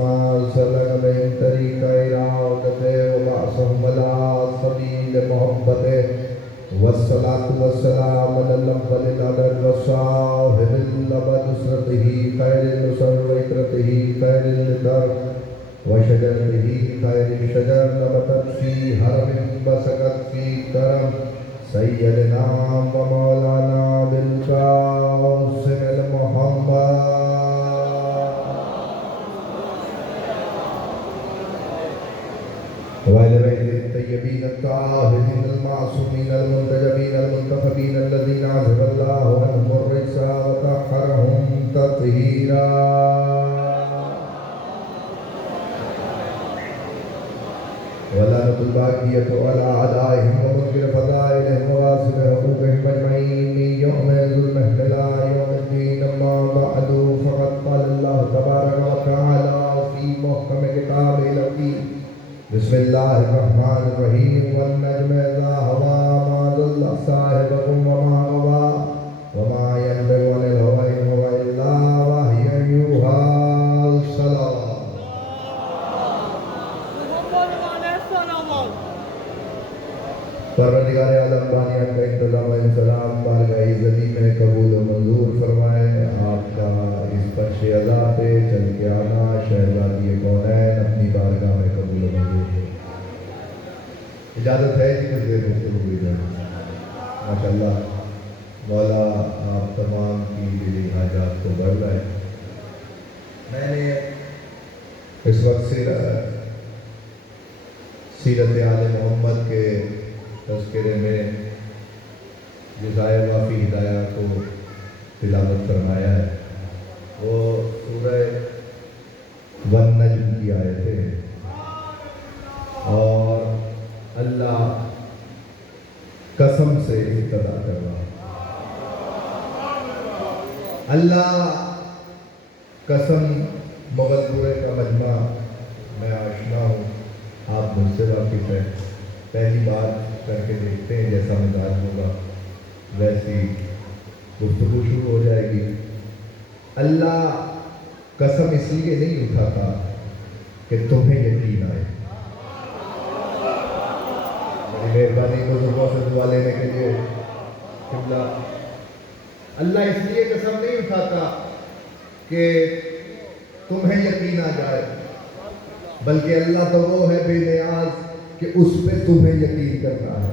ما سلك من طريق إرادته وبعثهم على سبيل محبته والصلاة والسلام على الأول الأبد والصاحب الأبد نصرته خير النصر وإكرته خير النصر وشجرته خير الشجر نبتت في هرم بسقت في كرم سيدنا ومولانا بالقاسم المحمد وعلى بيت الطيبين الطاهرين المعصومين المنتجبين المنتخبين الذين عذب الله عنهم الرجس وطهرهم تطهيرا ولعنة الباقية على أعدائهم ومنكر فضائلهم وواصل حقوقهم أجمعين يوم ظلمه إلى يوم الدين. أما بعد فقد قال الله تبارك وتعالى في محكم كتابه العزيز بسم الله الرحمن الرحيم والنجم إذا هوى ما ضل صاحبكم وما غوى وما ينبغي عن الهوى إن هو إلا وحي يوحى. السلام پروردگار عالم بانیان کا انتظام و انسلام بارگاہ عزتی میں قبول و منظور فرمائے. آپ کا اس فرش عزا پہ چل کے آنا شہزادی کونین اپنی بارگاہ میں قبول و منظور ہے. اجازت ہے کہ کچھ دیر گفتگو ہوئی جائے. ماشاءاللہ مولا آپ تمام کی دلی حاجات کو بھر لائے. میں نے اس وقت سیرت آل محمد کے تذکرے میں جزائے وافی ہدایہ کو تلاوت فرمایا ہے. وہ سورہ والنجم کی آیتیں ہیں اور اللہ قسم سے ابتدا کر رہا. اللہ قسم مغلبورے کا مجمع میں آشنا ہوں. آپ مجھ سے واقف ہیں. پہلی بار کر کے دیکھتے ہیں جیسا مزاج ہوگا ویسی گفتگو شروع ہو جائے گی. اللہ قسم اس لیے نہیں اٹھاتا کہ تمہیں یقین آئے. میری مہربانی بزرگوں سے دعا لینے کے لیے قبلہ. اللہ اس لیے قسم نہیں اٹھاتا کہ تمہیں یقین آ جائے بلکہ اللہ تو وہ ہے بے نیاز کہ اس پہ تمہیں یقین کرنا ہے.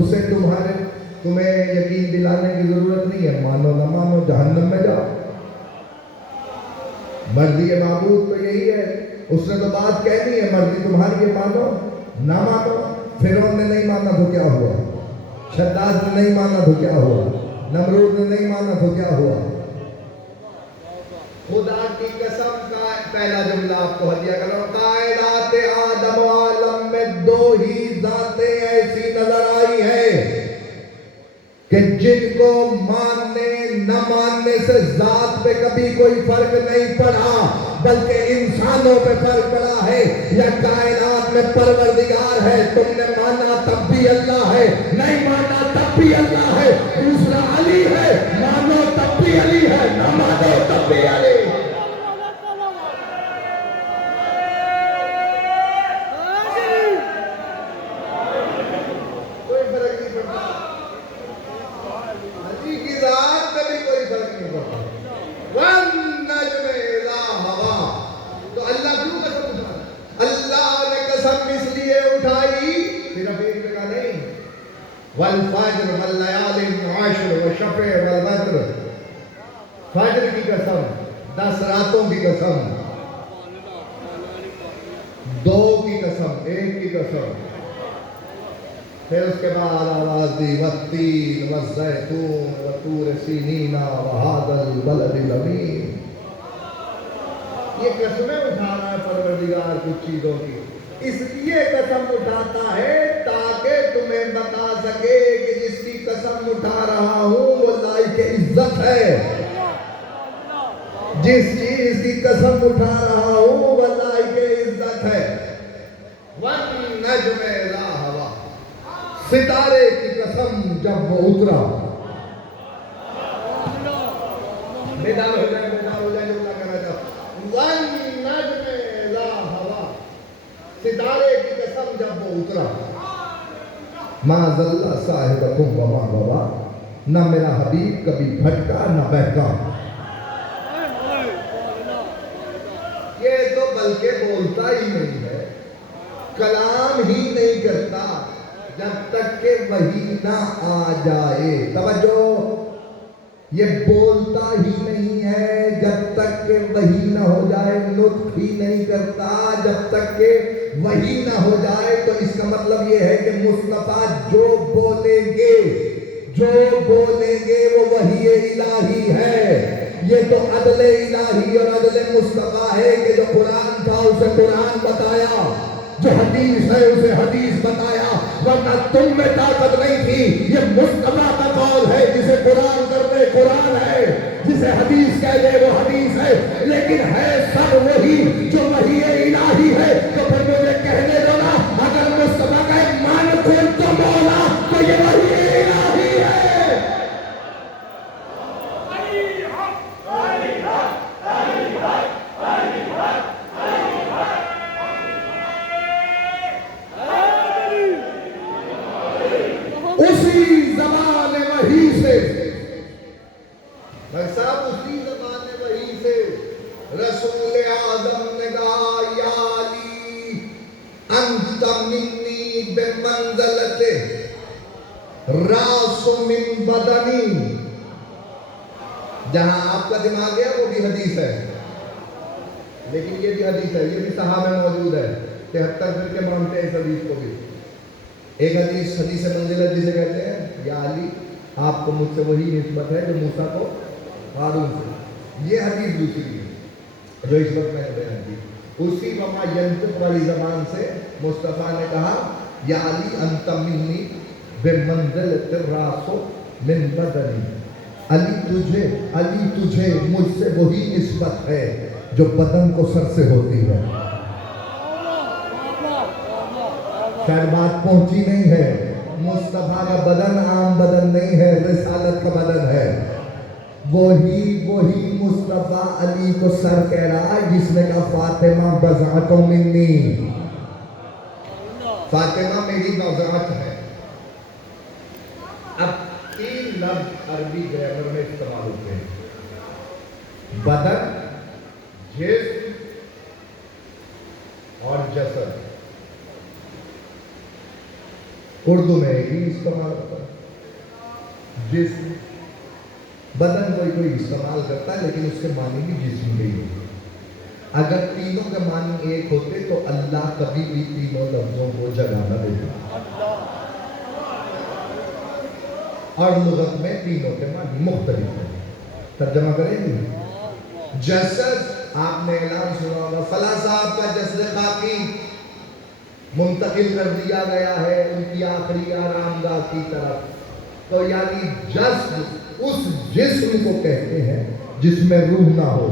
اسے تمہیں یقین دلانے کی ضرورت نہیں ہے. مانو نہ مانو جہنم میں جاؤ. مرضی معبود تو یہی ہے. اس نے تو بات کہنی ہے مرضی تمہاری ہے. مانو نہ مانو. فرعون نے نہیں مانا تو کیا ہوا؟ شداد نے نہیں مانا تو کیا ہوا؟ نمرود نے نہیں مانا تو کیا ہوا؟ خدا کی قسم کا پہلا جملہ آپ کو ہدیہ کرو. کائنات آدم و عالم میں دو ہی ذاتیں ایسی نظر آئی ہیں کہ جن کو ماننے نہ ماننے سے ذات پہ کبھی کوئی فرق نہیں پڑا بلکہ انسانوں پہ فرق پڑا ہے. یا کائنات میں پروردگار ہے, تم نے مانا تب بھی اللہ ہے, نہیں مانا تب بھی اللہ ہے. دوسرا علی ہے, مانو تب بھی علی ہے, نہ مانو تب بھی علی. والفجر واللیال العشر والشفع والوتر. فجر کی قسم, 10 راتوں کی قسم, 2 کی قسم, 1 کی قسم. پھر اس کے بعد آوازی والتین والزیتون وطور سینین وہذا البلد الامین. یہ قسمیں اٹھا رہا ہے پروردگار کچھ چیزوں کی. اس لیے قسم اٹھاتا ہے تاکہ تمہیں بتا سکے کہ جس کی قسم اٹھا رہا ہوں وہ لائق عزت ہے. جس چیز کی قسم اٹھا رہا ہوں وہ لائق عزت ہے. والنجم اذا ہوا, ستارے کی قسم جب وہ اترا. بیدار ہو جائے, بیدار ہو جائے, جو اللہ کہنا چاہتا. اترا. ما ضل صاحبکم وما غوی, نہ میرا حبیب کبھی بھٹکا نہ بہکا. یہ تو بلکہ بولتا ہی نہیں ہے, کلام ہی نہیں کرتا جب تک کہ وحی نہ آ جائے. توجہ, یہ بولتا ہی نہیں ہے جب تک کہ وحی نہ ہو جائے, نطق ہی نہیں کرتا جب تک کہ وحی نہ ہو جائے. تو اس کا مطلب یہ ہے کہ مصطفیٰ جو بولیں گے وہ وحی الہی ہے. یہ تو عدل الہی اور عدل مصطفیٰ ہے کہ جو قرآن تھا اسے قرآن بتایا, جو حدیث ہے اسے حدیث بتایا. ورنہ تم میں طاقت نہیں تھی. یہ مصطفیٰ کا قول ہے, جسے قرآن کر دے قرآن ہے, جسے حدیث کہہ دے وہ حدیث ہے. لیکن ہے سب وہی جو وحی الہی ہے. تو پھر مجھے کہنے دو نا, اگر مصطفیٰ کا ایک مان کھول تو مولا, تو یہ وحی الہی ہے. اسی زمان وحی سے, بھائی صاحب, اسی زمان وحی سے رسول اعظم نے کہا یا علی انت منی بمنزلت راس من بدنی. جہاں آپ کا دماغ ہے وہ بھی حدیث ہے, لیکن یہ بھی حدیث ہے, یہ بھی صحابہ میں موجود ہے. 73 فرقے مانتے ہیں اس حدیث کو بھی. ایک حدیث منزلت جسے کہتے ہیں, یا علی آپ کو مجھ سے وہی نسبت ہے جو موسیٰ کو ہارون سے. یہ حدیث دوسری ہے جو اس وقت میں نے بیان کی. اسی وما ینطق والی زبان سے مصطفیٰ نے کہا یا علی انت منی بمنزلت الراس من بدنی. علی تجھے مجھ سے وہی نسبت ہے جو بدن کو سر سے ہوتی ہے. شاید بات پہنچی نہیں ہے. مصطفیٰ کا بدن عام بدن نہیں ہے, رسالت کا بدن ہے. وہی مصطفیٰ علی کو سر کہہ رہا ہے جس نے کہا فاطمہ بضعۃ منی, فاطمہ میری بضعت ہے. اب 3 لفظ عربی گرامر میں استعمال ہوتے ہیں, بدن, جسم اور جسد. اردو میں ایک ہی استعمال ہوتا ہے, جسم. بدن کوئی استعمال کرتا ہے لیکن اس کے معنی بھی جسم کے ہی ہوتے. اگر تینوں کے معنی ایک ہوتے تو اللہ کبھی بھی تینوں لفظوں کو جگہ نہ دیتا. اور لغت میں تینوں کے معنی مختلف ہیں. ترجمہ کریں گے. جسد, آپ نے اعلان سنا ہوگا فلاں صاحب کا جسد خاکی منتقل کر دیا گیا ہے ان کی آخری آرام گاہ کی طرف. تو یعنی جسد اس جسم کو کہتے ہیں جس میں روح نہ ہو.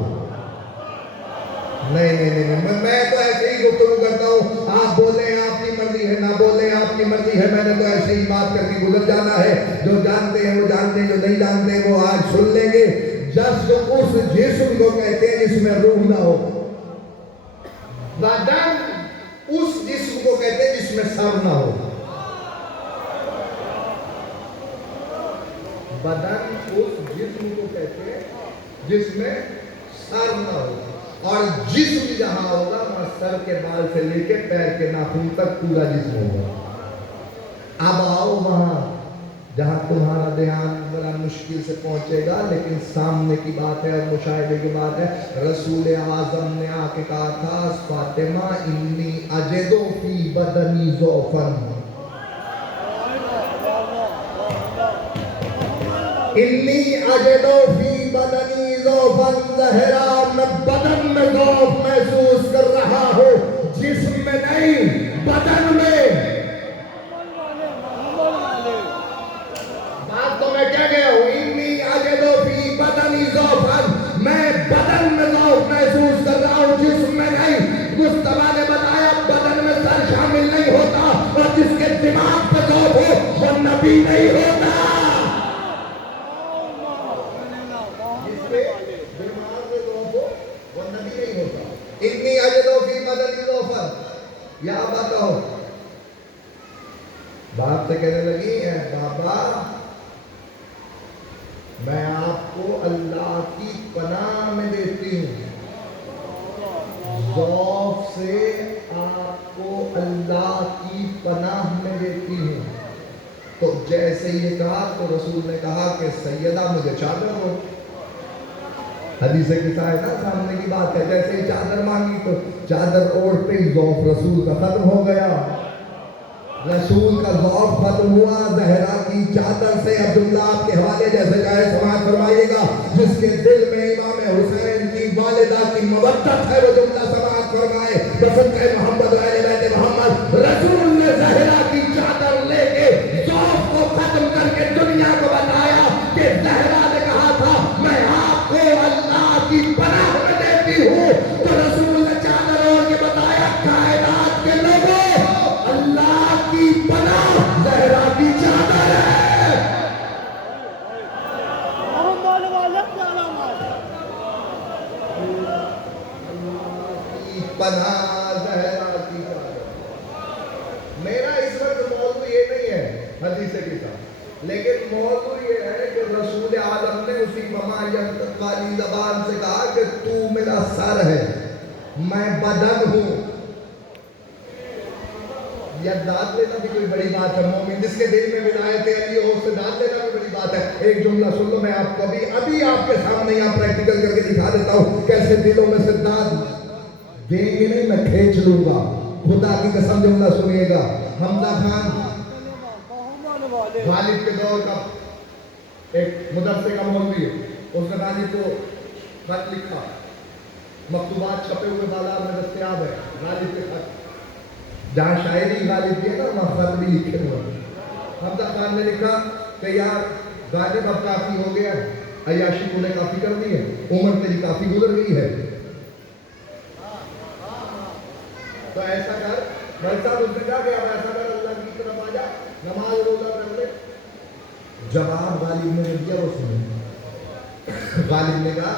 نہیں, میں تو ایسے ہی گفتگو کرتا ہوں, آپ بولیں آپ کی مرضی ہے, نہ بولیں آپ کی مرضی ہے. میں نے تو ایسے ہی بات کر کے گزر جانا ہے. جو جانتے ہیں وہ جانتے ہیں, جو نہیں جانتے ہیں وہ آج سن لیں گے. جسد اس جسم کو کہتے ہیں جس میں روح نہ ہو. بدن اس جسم کو کہتے ہیں جس میں سر نہ ہو. بدن اس جسم کو کہتے ہیں جس میں سر نہ ہو. اور جسم جہاں ہوگا وہاں سر کے بال سے لے کے پیر کے ناخن تک پورا جسم ہوگا. اب آؤ وہاں جہاں تمہارا دھیان بڑا مشکل سے پہنچے گا, لیکن سامنے کی بات ہے اور مشاہدے کی بات ہے. رسول اعظم نے آ کے کہا تھا فاطمہ انی اجد فی بدنی ضعفا, انی اجد فی بدنی ضعفا, ظاہرا میں بدن میں ضعف محسوس کر رہا ہوں, جسم میں نہیں بدن میں. بات تو میں کہہ گیا ہوں, انی اجد فی بدنی ضعفا, میں بدن میں ضعف محسوس کر رہا ہوں, جسم میں نہیں. مصطفیٰ نے بتایا بدن میں سر شامل نہیں ہوتا, اور جس کے دماغ پہ ضعف ہو وہ نبی نہیں ہوتا. اتنی اجد فی بدنی ضعفا. یا بتاؤ باپ سے کہنے لگی اے بابا میں آپ کو اللہ کی پناہ میں دیتی ہوں، ذوق سے آپ کو اللہ کی پناہ میں دیتی ہوں۔ تو جیسے یہ کہا تو رسول نے کہا کہ سیدہ مجھے چادر دو۔ حدیث قصہ ہے نا، سامنے کی بات ہے، جیسے ہی چادر مانگی تو چادر اوڑھتے ہی ذوق رسول کا ختم ہو گیا، رسول کا ذوق ختم ہوا۔ زہرا کی چادر سے عبداللہ آپ کے حوالے جیسے چاہے سماعت فرمائیے گا، جس کے دل میں امام حسین کی والدہ کی مودت ہے وہ جملہ سماعت فرمائے، پسند ہے محمد و اہل بیت محمد۔ رسول نے زہرا کی چادر لے کے ذوق کو ختم کر کے دنیا کو بتایا کہ زہرا نے کہا تھا میں آپ کو اللہ کی پناہ میں دیتی ہوں، تو رسول نے چادر اوڑھ کے بتایا کائنات کے لوگوں اللہ کی پناہ زہرا کی چادر ہے۔ پناہ زہرا کی چادر۔ میرا اس وقت موضوع یہ نہیں ہے حدیث کے ساتھ، لیکن موضوع یہ ہے کہ رسول عالم نے اسی ممالیت والی زبان سے کہا کہ تو میرا سر ہے، میں بدن ہوں۔ یا داد لینا بھی کوئی بڑی بات ہے، مومن جس کے دل میں ولایت علی ہو اس سے داد لینا بھی بڑی بات ہے۔ ایک جملہ سن لو، میں آپ کو ابھی آپ کے سامنے یہاں پریکٹیکل کر کے دکھا دیتا ہوں کیسے دلوں میں سے داد دیں گے نہیں، میں کھینچ لوں گا۔ خدا کی قسم جملہ سنیے گا۔ حمزہ خان غالب کے دور کا ایک مدرسے کا مولوی ہے، اس نے غالب کو خط لکھا، مکتوبات چھپے ہوئے بازار میں دستیاب ہے غالب کے خط، جہاں شاعری غالب کی ہے نا وہاں خط بھی لکھے ہوئے ہیں۔ حمزہ خان نے لکھا کہ یار غالب اب کافی ہو گیا، عیاشی تو نے کافی کر دی ہے، عمر تیری کافی گزر گئی ہے، تو ایسا کر بھائی صاحب، اس نے کہا کہ اب ایسا کر اللہ کی طرف آ جا، نماز روزہ کر لے۔ جواب غالب نے دیا، وہ سنے غالب نے کہا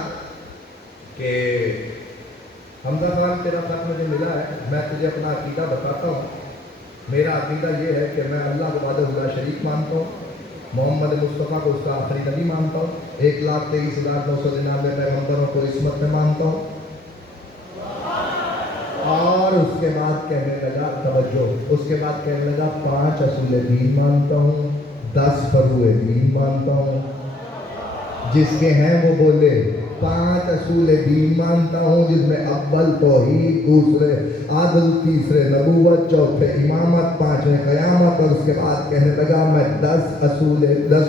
کہ حمزہ خان تیرا خط مجھے ملا ہے، میں تجھے اپنا عقیدہ بتاتا ہوں۔ میرا عقیدہ یہ ہے کہ میں اللہ کو وحدہ لا شریک مانتا ہوں، محمد مصطفیٰ کو اس کا آخری نبی مانتا ہوں، 1,23,999 پیغمبروں کو عصمت میں مانتا ہوں، اور اس کے بعد کہنے لگا توجہ، اس کے بعد کہنے لگا 5 اصول دین مانتا ہوں، 10 فروع دین مانتا ہوں۔ جس کے ہیں وہ بولے 5 اصول دین مانتا ہوں، جس میں اول توحید، دوسرے عدل، تیسرے نبوت، چوتھے امامت، 5ویں قیامت، اور اس کے بعد کہنے لگا میں 10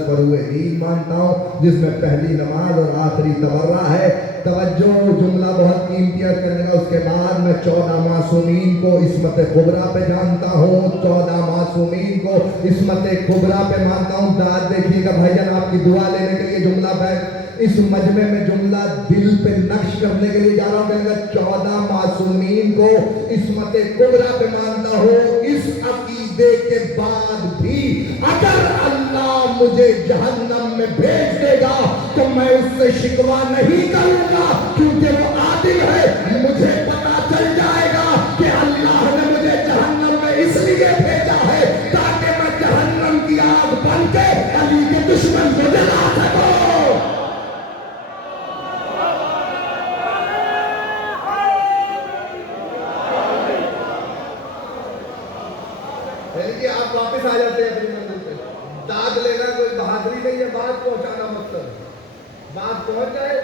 فروع دین مانتا ہوں، جس میں پہلی نماز اور آخری تبرہ ہے۔ توجہ، جملہ بہت قیمتی ہے، کہنے لگا اس کے بعد میں 14 معصومین کو عصمت کبریٰ پہ جانتا ہوں، 14 معصومین کو عصمت کبریٰ پہ مانتا ہوں۔ داد دیکھیے گا بھائی جان، آپ کی دعا لینے کے لیے جملہ اس مجمع میں جملہ دل پہ نقش کرنے کے لیے جا رہا ہوں، کہنے لگا 14 معصومین کو عصمت کبریٰ پہ مانتا ہوں۔ اس عقیدے کے بعد بھی اگر اللہ مجھے جہنم میں بھیج دے گا تو میں اس سے شکوہ نہیں کروں گا، کیونکہ وہ عادل ہے۔ مجھے پتا چل جائے گا کہ اللہ نے مجھے جہنم میں اس لیے بھیجا ہے تاکہ میں جہنم کی آگ بن کے علی کے دشمن کو جلا سکوں۔ آپ واپس آ جاتے ہیں اپنی منزل پہ۔ داد لینا کوئی بہادری نہیں ہے، بات پہنچانا مقصد، بات پہنچ جائے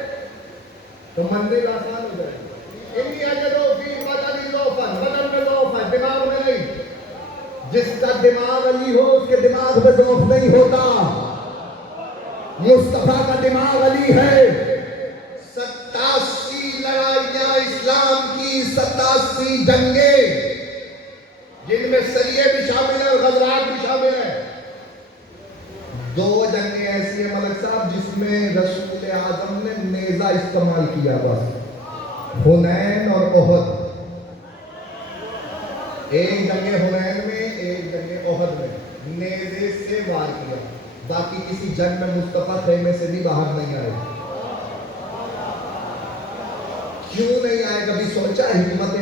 تو منزل آسان ہو جائے گی۔ انی اجدو فی بدنی ضعفا، بدن میں ضعف ہے، دماغ میں نہیں۔ جس کا دماغ علی ہو اس کے دماغ میں ضعف نہیں ہوتا۔ مصطفیٰ کا دماغ علی ہے۔ 87 لڑائیاں اسلام کی، 87 جنگیں، جن میں سریے بھی شامل ہیں اور غزوات بھی شامل ہیں۔ 2 جنگیں ایسی ہیں ملک صاحب جس میں رسول اعظم نے نیزہ استعمال کیا، بس حنین اور احد۔ ایک جنگ حنین میں، ایک جنگ احد میں نیزے سے وار کیا، باقی کسی جنگ میں مصطفیٰ خیمے سے بھی باہر نہیں آئے۔ کیوں نہیں آئے؟ کبھی سوچا حکمت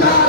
4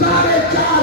4.5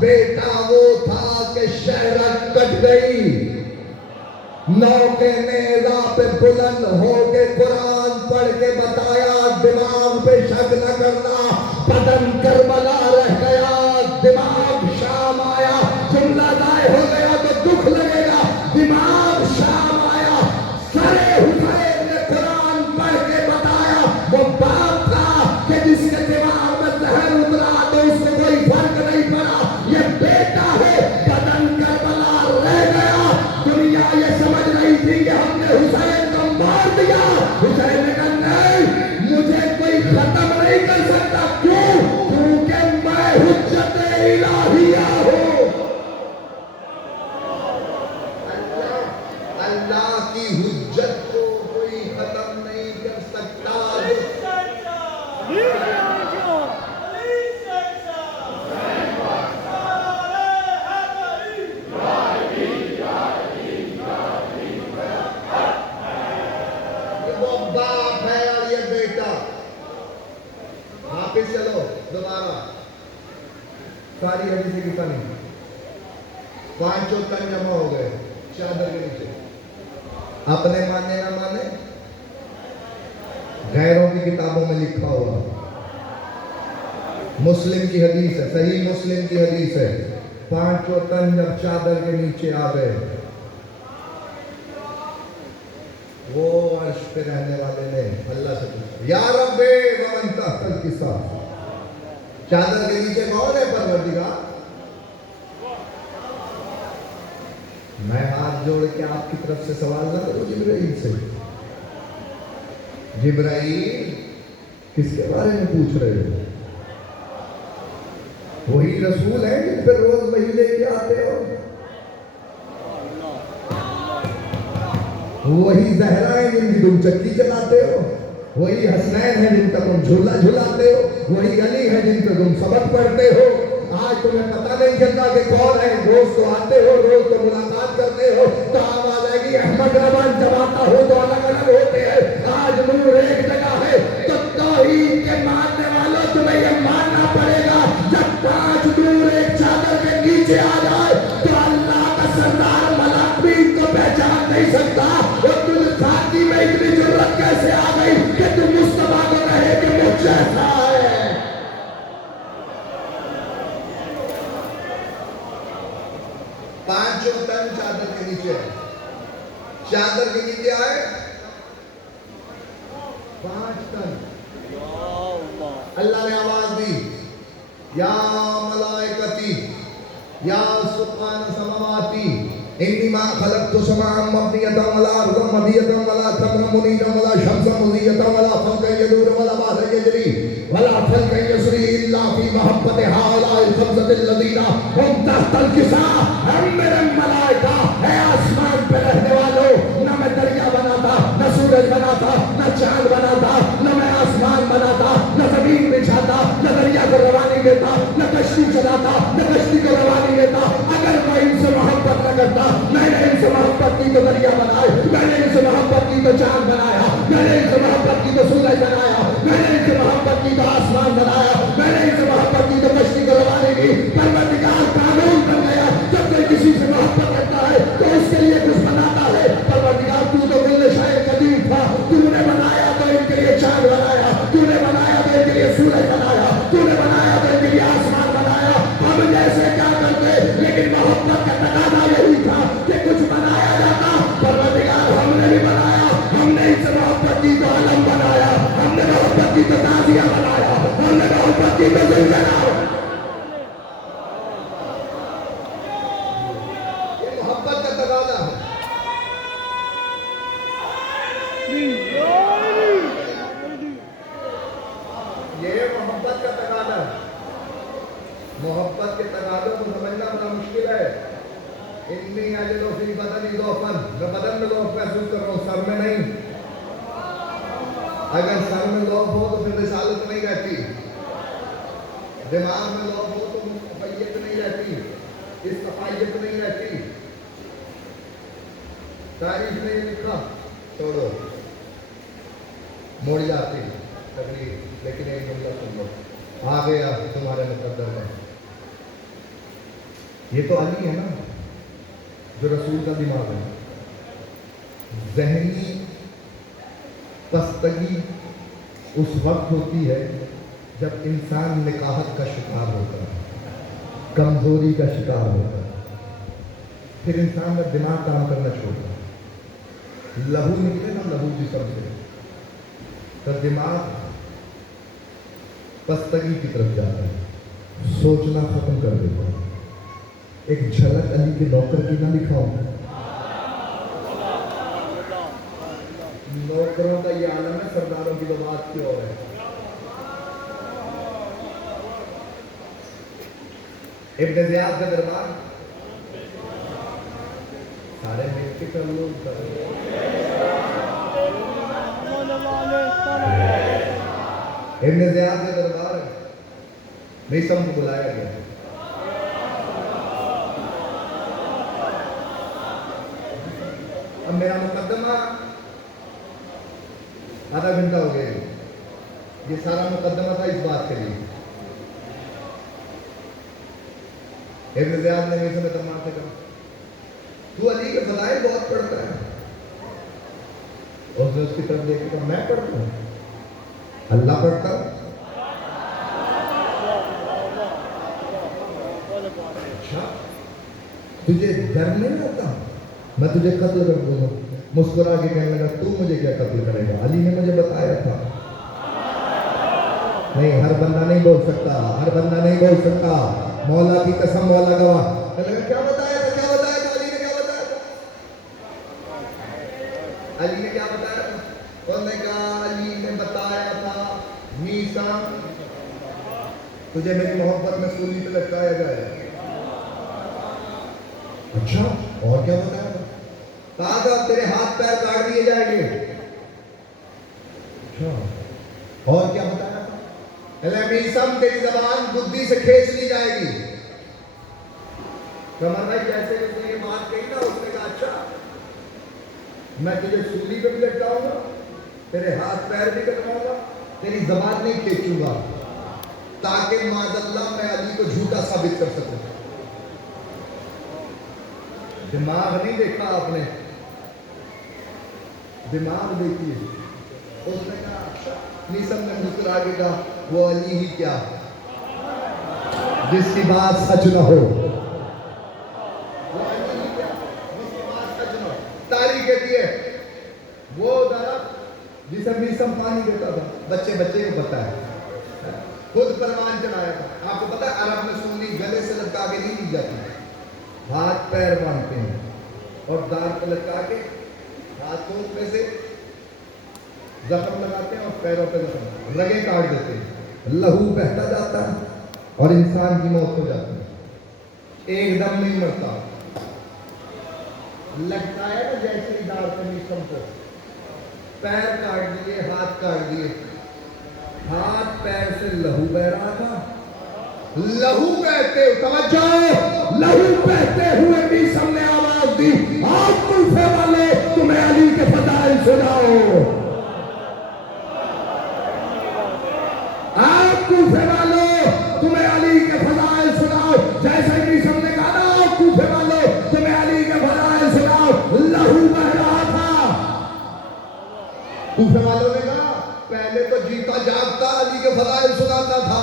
بیٹا وہ تھا کہ شہرت کٹ گئی، نوکے نیزہ پہ بلند ہو کے قرآن پڑھ کے بتایا دماغ پہ شک نہ کرنا، بدن کربلا رہ گیا، دماغ شام آیا، جملہ ضائع ہو گیا تو دکھ لگے گا، دماغ شام آیا، سرے حسین نے قرآن پڑھ کے بتایا، وہ باپ تھا کہ جس کے دماغ میں زہر اترا تو اس کو کوئی فرق نہیں پڑا، یہ بیٹا ہے، بدن کربلا رہ گیا، دنیا یہ سمجھ رہی تھی کہ ہم نے حسین کو مار دیا، حسین نے کہا نہیں، مجھے کوئی ختم نہیں کر سکتا، کیوں؟ کیونکہ میں حجت الہیہ ہوں، اللہ کی حجت کو کوئی ختم نہیں کر سکتا۔ وہ باپ ہے اور یہ بیٹا، واپس چلو دوبارہ ساری حدیثیں کی پڑھی، پانچوں تن جمع ہو گئے چادر کے نیچے، اپنے مانے نہ مانے، غیروں کی کتابوں میں لکھا ہوا، مسلم کی حدیث ہے، صحیح مسلم کی حدیث ہے، پانچوں تن جب چادر کے نیچے آ گئے، وہ عرش پہ رہنے والے نے اللہ سے پوچھا یا رب ومن تحت الکساء، چادر کے نیچے کون ہے پروردگار؟ میں ہاتھ جوڑ کے آپ کی طرف سے سوال نہ کروں جبرائیل سے، جبرائیل کس کے بارے میں پوچھ رہے ہو؟ وہی رسول ہیں جن پہ روز وہی لے کے آتے ہو، وہی زہرا ہیں جن کی تم چکی چلاتے ہو، وہی حسنین ہیں جن کا تم جھولا جھلاتے ہو، وہی علی ہیں جن پہ تم سبق پڑھتے ہو، آج تمہیں پتہ نہیں چلتا کہ کون ہے، روز تو آتے ہو، روز تو ملاقات کرتے ہو، تو آواز آئے گی احمد رمان جب آتا ہو تو الگ الگ ہوتے ہیں، آج نور ایک جگہ ہے، تو توحید کے ماننے والوں تمہیں یہ ماننا پڑے گا، جب پانچ نور ایک چادر کے نیچے آ جائے تو اللہ کا سردار ملک بھی ان کو پہچان نہیں سکتا، اور تم ساتھی میں اتنی ضرورت کیسے آ گئی کہ تم مصطفیٰ کو کہے کہ مجھ جیسا ہے؟ پانچوں تن چادر کے نیچے، چادر کے نیچے آئے پانچ تن، اللہ نے آواز دی یا ملائکتی یا سبحان سماواتی انی ما خلقت سماعا مبنیتا ولا ارضا مدیتا ولا قمرا منیرا ولا شمسا مضیتا ولا فلکا یدور ولا بحر یجری ولا فلکا یسری الا فی محبت هؤلاء الخمسة الذین هم تحت الکساء، ہم میرے ملائکہ اے آسمان پہ رہنے والوں، نہ میں دریا بناتا، نہ سورج بناتا، نہ چاند بناتا، نہ میں آسمان بناتا، نہ زمین بچھاتا، نہ دریا کو روانی دیتا، نہ کشتی چلاتا، نہ کشتی کو روانی دیتا، اگر میں ان سے محبت نہ کرتا، میں نے ان سے محبت کی تو دریا بنائے، میں نے ان سے محبت کی تو چاند بنایا، میں نے ان سے محبت کی تو سورج بنایا، میں نے ان سے محبت کی تو آسمان بنایا، میں نے ان سے محبت کی تو کشتی کو روانی دی، پروردگار قانون بن گیا، جب کوئی کسی سے محبت کرتا ہے تو اس کے لیے کچھ بناتا ہے، پروردگار تو کل شے قدیر تھا، تو نے بنایا تو ان کے لیے چاند بنایا، تو نے بنایا تو ان کے لیے سورج بنایا، تو نے بنایا تو ان کے لیے آسمان بنایا، ہم جیسے کیا کرتے، لیکن محبت کا تقاضا یہی تھا کہ کچھ بنایا جاتا، پروردگار ہم نے بھی بنایا، ہم نے اس سے محبت کی تو عالم بنایا، ہم نے محبت کی تو تعزیہ بنایا، ہم نے محبت کی تو زلزلہ، یہ محبت کا تقاضا ہے، یہ محبت کا تقاضا ہے، محبت کے تقاضوں کو سمجھنا بڑا مشکل ہے، انی اجد فی بدنی ضعفا، میں بدن میں ضعف محسوس کر رہا ہوں، سر میں نہیں، اگر سر میں ضعف ہو تو پھر رسالت نہیں رہتی، دماغ میں ضعف ہو تو مصطفیت نہیں رہتی، استفائیت نہیں رہتی، تاریخ نے یہ لکھا چھوڑو موڑ جاتی تقریر، لیکن ایک جملہ سن لو، آ گیا تمہارے مقدر میں، یہ تو علی ہے نا جو رسول کا دماغ ہے. ذہنی پستگی اس وقت ہوتی ہے جب انسان نکاحت کا شکار ہوتا ہے, کمزوری کا شکار ہوتا ہے, پھر انسان کا دماغ کام کرنا چھوڑتا ہے. لہو نکلے نا لہو جسم سے تو دماغ پستگی کی طرف جاتا ہے, سوچنا ختم کر دیتا ہے. ایک جھلک علی کے نوکر کی نہ دکھاؤں. نوکروں کا یہ عالم ہے, سرداروں کی تو بات کی اور ہے. ابن زیاد کا دربار سارے مل کے کر لو. ابن زیاد کا دربار ہے, میثم کو بلایا گیا. اب میرا مقدمہ آدھا گھنٹہ ہو گیا. یہ سارا مقدمہ تھا اس بات کے لیے. ابن زیاد نے میثم میں تمام سے کہا تو علی کے فضائل بہت پڑھتا ہے. اور اس کی طرف دیکھ کے کہا میں پڑھتا ہوں, اللہ پڑھتا ہوں. اچھا تجھے ڈر نہیں ہوتا میں تجھے قتل کر دوں گا؟ مسکرا کے کہنے لگا تو مجھے کیا قتل کرے گا, علی نے مجھے بتایا تھا. نہیں, ہر بندہ نہیں بول سکتا, ہر بندہ نہیں بول سکتا. مولا کی قسم, مولا گواہ. کیا بتایا تھا, کیا بتایا تھا, علی نے کیا بتایا تھا, علی نے کیا بتایا تھا. انہوں نے کہا علی نے بتایا تھا میثم تجھے میری محبت میں سولی پہ لٹکایا جائے. اچھا اور کیا بتایا تھا؟ کہا تھا تیرے ہاتھ پیر کاٹ دیے جائیں گے. اچھا اور کیا بتایا تھا؟ میثم تیری زبان بدھی سے کھینچ لی جائے گی. کمر بھائی جیسے اس نے یہ بات کہی نا, اس نے کہا اچھا میں تجھے سولی پہ بھی لٹکاؤں گا, تیرے ہاتھ پیر بھی کٹواؤں گا, تیری زبان نہیں کھینچوں گا تاکہ معاذ اللہ میں علی کو جھوٹا ثابت کر سکوں. دماغ نہیں دیکھا آپ نے, دماغ دیکھیے. اس نے کہا اچھا. میثم نے مسکرا کے کہا وہ علی ہی کیا جس کی بات سچ نہ ہو, وہ علی ہی کیا جس کی بات سچ نہ ہو. تاریخ کہتی ہے وہ درخت جسے میثم پانی دیتا تھا, بچے بچے کو پتا ہے, خود پروان چڑھایا تھا. آپ کو پتا ہے عرب میں سنی گلے سے لٹکا کے نہیں دی جاتی, ہاتھ پیر باندھتے ہیں اور دار پہ لٹکا کے ہاتھوں پہ سے زخم لگاتے ہیں اور پیروں پہ زخم, رگیں کاٹ دیتے ہیں, لہو بہتا جاتا ہے اور انسان کی موت ہو جاتی ہے. ایک دم نہیں مرتا. لٹکایا نا جیسے ہی دار پہ میثم کو, پیر کاٹ دیے, ہاتھ کاٹ دیے, ہاتھ پیر سے لہو بہ رہا تھا. لہو بہتے, توجہ, لہو بہتے ہوئے میثم نے آواز دی آپ کوفے والے تمہیں علی کے فضائل سناؤ. آپ کوفے والے تمہیں علی کے فضائل سناؤ. جیسے میثم نے کہا نا آپ کوفے والے تمہیں علی کے فضائل سناؤ, لہو بہ رہا تھا. کوفے والوں نے کہا پہلے تو جیتا جاگتا علی کے فضائل سناتا تھا,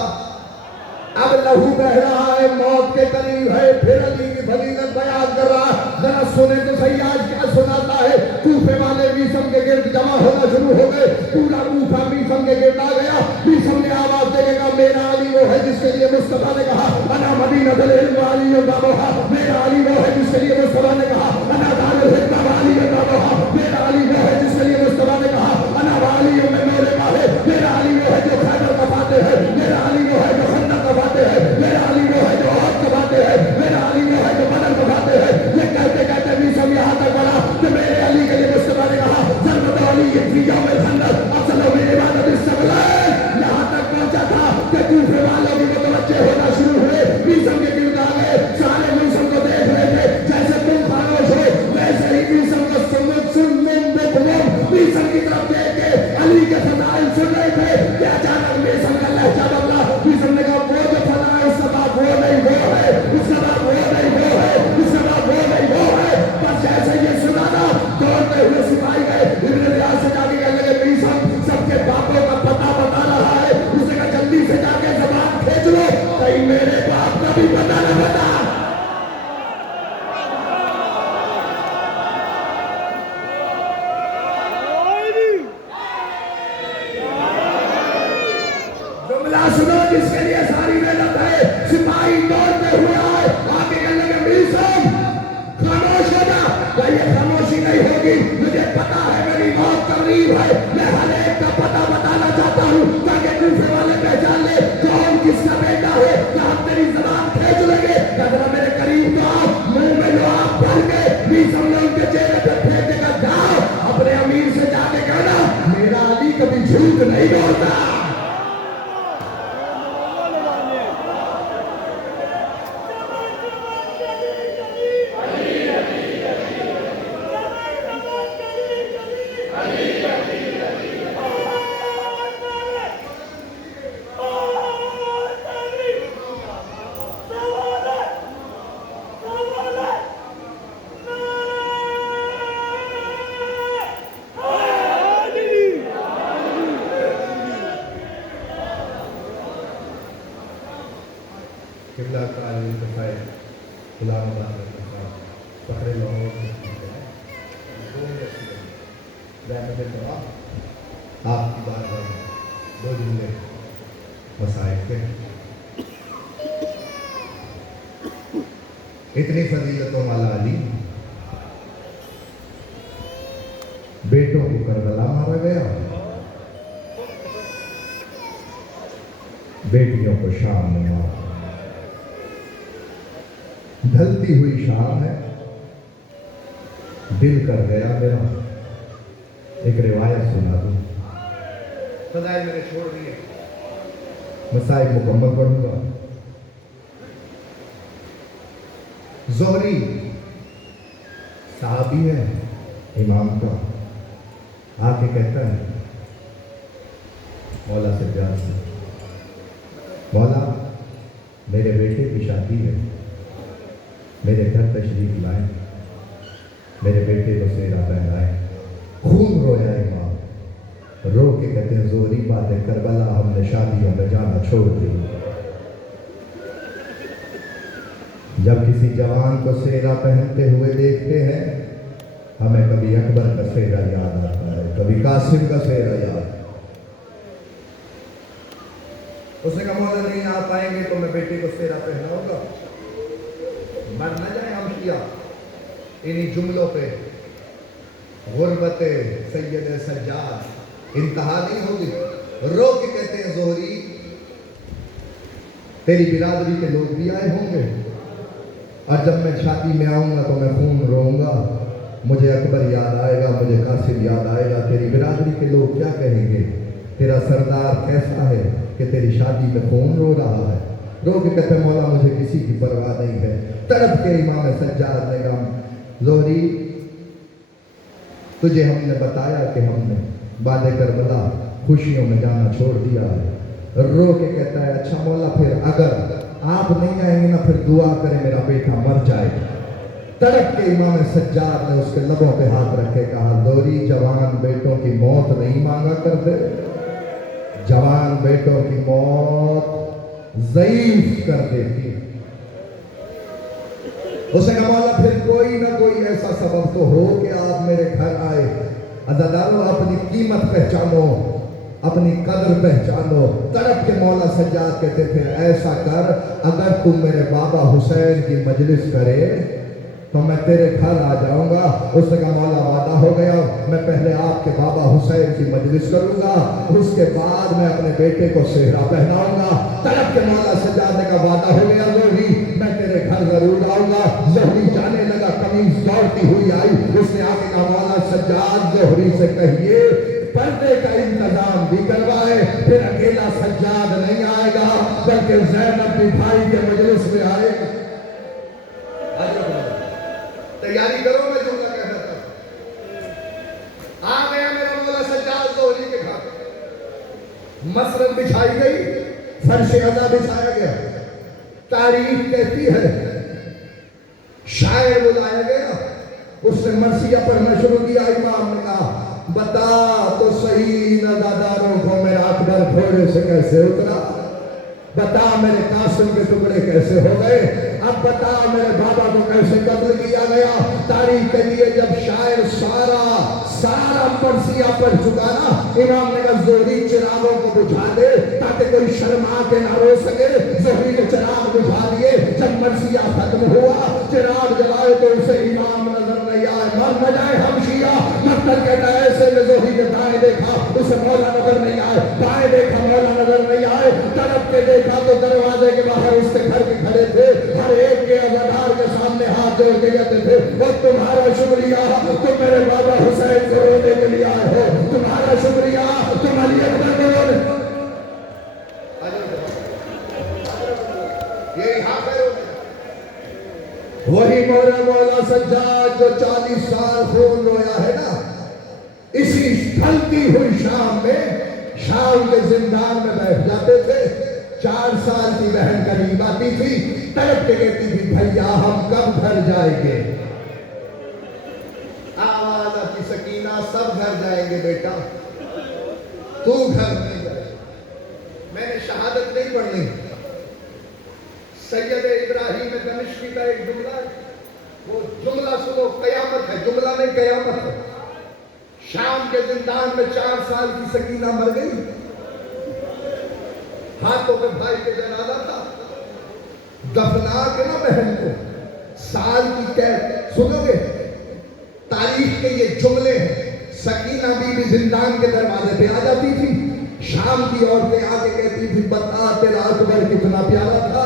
اب لہو بہ رہا ہے, موت کے قریب ہے, پھر علی کی فضیلت بیان کر رہا ہے. ذرا سنے تو صحیح آج کیا سناتا ہے. کوفے والے میثم کے گرد جمع ہونا شروع ہو گئے. پورا کوفہ میثم کے گرد آ گیا. میثم نے آواز دے کے کہا میرا علی وہ ہے جس کے لیے مصطفیٰ نے کہا انا مدینۃ العلم وعلی بابھا. میرا علی وہ ہے جس کے لیے مصطفیٰ نے کہا انا دار الحکمہ وعلی بابھا. میرا علی وہ ہے جس کے لیے مصطفیٰ نے کہا انا وعلی میں میرے والے. میرا علی وہ ہے جو خیبر کا فاتح ہے. میرا علی وہ ہے جو خندق کا فاتح ہے. میرا علی وہ ہے جو عہد کا فاتح ہے. میرا علی وہ ہے جو بدر کا فاتح ہے. یہ کہتے کہتے میثم یہاں تک بڑھا کہ میرے علی کے لیے مصطفیٰ نے کہا ضربت علی فی یوم الخندق اصل من عبادت الثقلین. یہاں تک پہنچا تھا کہ کوفے والوں کی متوجہ ہونا شروع ہوئے, میثم کے گرد آ گئے. سارے میثم کو دیکھ رہے تھے, ہے غلام آباد میں فخر لاہور آپ کی بات دو جملے مسائل کے اتنی فضیلتوں والا علی بیٹوں کو کربلا مارا گیا، بیٹیوں کو شام میں مارا۔ ڈھلتی ہوئی شام ہے، دل کر گیا میرا ایک روایت سنا دوں۔ فضائل میں نے چھوڑ دیے، مسائل مکمل کروں گا۔ زہری صحابی ہے امام کا، آ کے کہتا ہے مولا سجاد سے، مولا میرے بیٹے کی شادی ہے، میرے گھر تشریف لائیں، میرے بیٹے کو سیرا پہنائیں۔ خون رویا امام، رو کے کہتے ہیں زہری بات ہے کربلا ہم نے شادیوں میں جانا چھوڑ دیا۔ جب کسی جوان کو سیرا پہنتے ہوئے دیکھتے ہیں ہمیں کبھی اکبر کا سیرا یاد آتا ہے، کبھی قاسم کا سیرا یاد۔ اس نے کہا مولا نہیں آپ آئیں گے تو میں بیٹے کو سیرا پہناؤں گا۔ مر نہ جائیں ہم شیعہ انہی جملوں پہ۔ غربت سید سجاد انتہا نہیں ہوگی۔ رو کے کہتے ہیں زہری تیری برادری کے لوگ بھی آئے ہوں گے، اور جب میں شادی میں آؤں گا تو میں خون روؤں گا، مجھے اکبر یاد آئے گا، مجھے قاسم یاد آئے گا، تیری برادری کے لوگ کیا کہیں گے، تیرا سردار کیسا ہے کہ تیری شادی میں خون رو رہا ہے۔ رو کے کہتے مولا مجھے کسی کی پرواہ نہیں ہے۔ تڑپ کے امام سجاد نے کہا زہری تجھے ہم نے بتایا کہ ہم نے بعد کربلا خوشیوں میں جانا چھوڑ دیا ہے۔ رو کے کہتا ہے اچھا مولا پھر اگر آپ نہیں آئیں گے نا پھر دعا کرے میرا بیٹا مر جائے۔ تڑپ کے امام سجاد نے اس کے لبوں پہ ہاتھ رکھے کہا زہری جوان بیٹوں کی موت نہیں مانگا کرتے، جوان بیٹوں کی موت ضعیف کر دیتی۔ اسے کہا مولا پھر کوئی نہ کوئی ایسا سبب تو ہو کہ آپ میرے گھر آئے۔ عزادارو اپنی قیمت پہچانو، اپنی قدر پہچانو۔ تڑپ کے مولا سجاد کہتے پھر ایسا کر اگر تم میرے بابا حسین کی مجلس کرے تو میں تیرے گھر آ جاؤں گا۔ اس نے کہا مولا وعدہ ہو گیا، میں پہلے آپ کے بابا حسین کی مجلس کروں گا، اس کے بعد میں اپنے بیٹے کو صحرا پہناؤں گا۔ تڑپ کے مولا سجاد نے کہا وعدہ ہو گیا زہری، میں تیرے گھر ضرور آؤں گا۔ زہری جانے لگا، قمیص دوڑتی ہوئی آئی، اس نے آ کے کہا مولا سجاد زہری سے کہیے پردے کا انتظام بھی کروائے، پھر اکیلا سجاد نہیں آئے گا بلکہ زینب بھی بھائی کے مجلس میں آئے گا۔ تیاری کرو میں جملہ کہنا تھا۔ آ گیا میرا مولا سجاد زہری کے گھر، مسرت بچھائی گئی، فرش عزا بچھایا گیا۔ تاریخ کہتی ہے شاعر بلایا گیا، اس نے مرثیہ پڑھنا شروع کیا۔ امام نے کہا بتا تو صحیح نزاداروں کو میرا اکبر گھوڑے سے کیسے اترا، بتا میرے قاسم کے ٹکڑے کیسے ہو گئے، اب بتا میرے بابا کو کیسے قتل کیا گیا۔ تاریخ کے لیے جب شاعر سارا مرثیہ پڑھ چکا نا، امام نے کہا زہری چراغوں کو بجھا دے تاکہ کوئی شرما کے نہ رو سکے۔ زہری نے چراغ بجھا دیے، جب مرثیہ ختم ہوا چراغ جلائے تو اسے امام نظر نہیں آئے۔ مر نہ جائے ہم شیعہ، مقتل کہتا ہے ایسے میں زہری نے دائیں دیکھا اسے مولا نظر نہیں آئے، بائیں دیکھا مولا نظر نہیں آئے، طرف کے دیکھا تو دروازے کے باہر اس کے گھر کے کھڑے تھے، ہر ایک کے عزادار کے سامنے ہاتھ جوڑ کے کہتے تھے وہ تمہارا شکریہ تم میرے بابا حسین کو رونے کے لیے آئے ہو، تمہارا شکریہ تم علی اکبر کو رونے۔ وہی مولا سجاد جو 40 سال خون رویا ہے نا، اسی ڈھلتی ہوئی شام میں شام کے زندان میں بیٹھ جاتے تھے۔ 4 سال کی بہن قریب آتی تھی، تڑپ کے کہتی تھی بھیا ہم کب گھر جائیں گے۔ آواز آتی سکینہ سب گھر جائیں گے بیٹا، تو گھر نہیں جائے۔ میں نے شہادت نہیں پڑھنی، سید ابراہیم دمشقی کا ایک جملہ ہے، وہ جملہ سنو، قیامت ہے، جملہ نہیں قیامت ہے۔ شام کے زندان میں 4 سال کی سکینہ مر گئی، ہاتھوں میں بھائی کے جنازہ تھا، دفنا کے نہ بہن کو، سال کی قید۔ سنو گے تاریخ کے یہ جملے ہیں۔ سکینہ بی بی زندان کے دروازے پہ آ جاتی تھی، شام کی عورتیں آ کے کہتی تھی بتا تیرا اکبر کتنا پیارا تھا،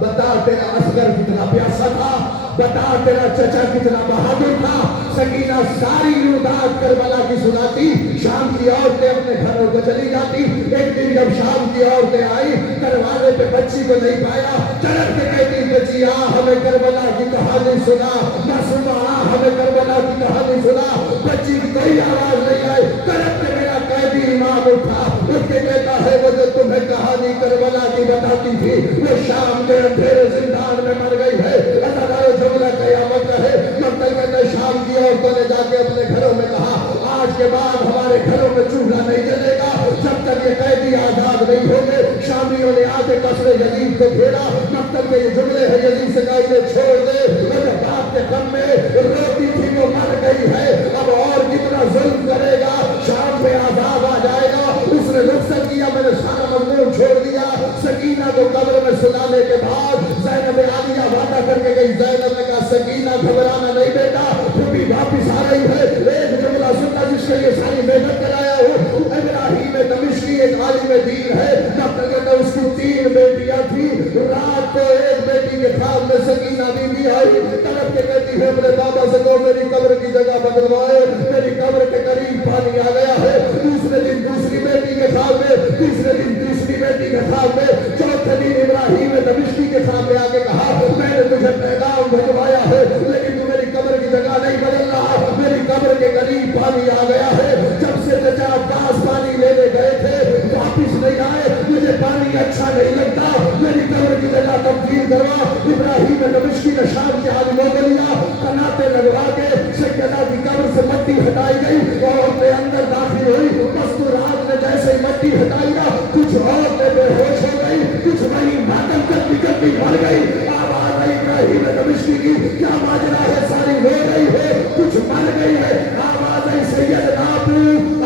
بتا تیرا اصغر کتنا پیاسا تھا، بتا تیرا چچا کتنا بہادر تھا۔ سکینہ ساری روایات کربلا کی سناتی، شام کی عورتیں اپنے گھروں کو چلی جاتی۔ ایک دن جب شام کی عورتیں آئی، دروازے پہ بچی کو نہیں پایا، چڑھ کے کہتی بچی آ ہمیں کربلا کی کہانی سنا، معصومہ آ ہمیں کربلا کی کہانی سنا۔ بچی کی کوئی آواز نہیں آئی، کڑک کے میرا قیدی امام اٹھا، اٹھ کے کہتا ہے وہ جو تمہیں کہانی کربلا کی بتاتی تھی وہ شام کے اندھیرے زندان میں مر گئی ہے۔ ادارہ جملہ قیامت ہے۔ مقتل کہتا ہے شام کی عورتوں نے جا کے اپنے گھروں میں کہا آج کے بعد ہمارے گھروں میں چولہا نہیں جلے گا جب تک یہ قیدی آزاد نہیں ہوں گے۔ شامیوں نے آ کے قصر یزید کو گھیرا۔ مقتل کے یہ جملے ہیں یزید سے کہا انہیں چھوڑ دے، وہ جو باپ کے غم میں روتی تھی وہ مر گئی ہے، اب اور کتنا ظلم کرے گا، شام میں عذاب آ جائے گا۔ اس نے رخصت کیا، میں نے سارا مضمون چھوڑ دیا۔ سکینہ کو قبر میں سلانے کے بعد زینب عالیہ وعدہ کر کے گئی، زینب نے کہا سکینہ گھبرانا نہیں بیٹا، پھوپھی واپس آ رہی ہے۔ ایک جملہ سننا جس کے لیے ساری محنت کرایا ہوں، ابراہیم دمشقی ایک عالم دین ہے، جب تک اس کی 3 بیٹیاں تھی، رات کو ایک بیٹی کے خواب میں سکینہ بی بی آئی، تڑپ کے کہتی ہے اپنے بابا سے کہو میری قبر کی جگہ بدلوائے، میری قبر کے قریب پانی آ گیا ہے۔ دوسرے دن دوسری بیٹی کے خواب میں، تیسرے دن تیسری بیٹی کے خواب میں، چوتھے دن ابراہیم دمشقی کے سامنے آ کے کہا میں نے تجھے پیغام بھجوایا ہے لیکن تو میری قبر کی جگہ نہیں بدل رہا، میری قبر کے قریب پانی آ گیا ہے۔ جب سے چچا عباس پانی لینے گئے تھے واپس نہیں آئے، مجھے پانی اچھا نہیں لگتا، میری قبر کی جگہ تبدیل کروا۔ ابراہیم دمشقی نے شام کے عالموں کو لیا، کناتے لگوا کے سیدہ کی قبر سے مٹی ہٹائی گئی اور اپنے اندر داخل ہوئی۔ مستورات نے جیسے مٹی ہٹائی نا، کچھ عورتیں بے ہوش ہو گئی، کچھ وہی ماتم کرتی کرتی مر گئی۔ آواز آئی ابراہیم دمشقی کی کیا ماجرا ہے، ساری رو رہی ہے، کچھ مر گئی ہے۔ آواز آئی سید ناپو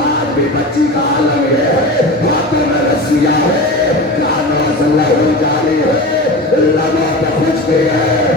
آج بھی بچی کا عالم یہ ہے، ہاتھوں میں رسیاں ہے، کانوں سے لہو جاری ہے، لبوں پہ خشکی ہے،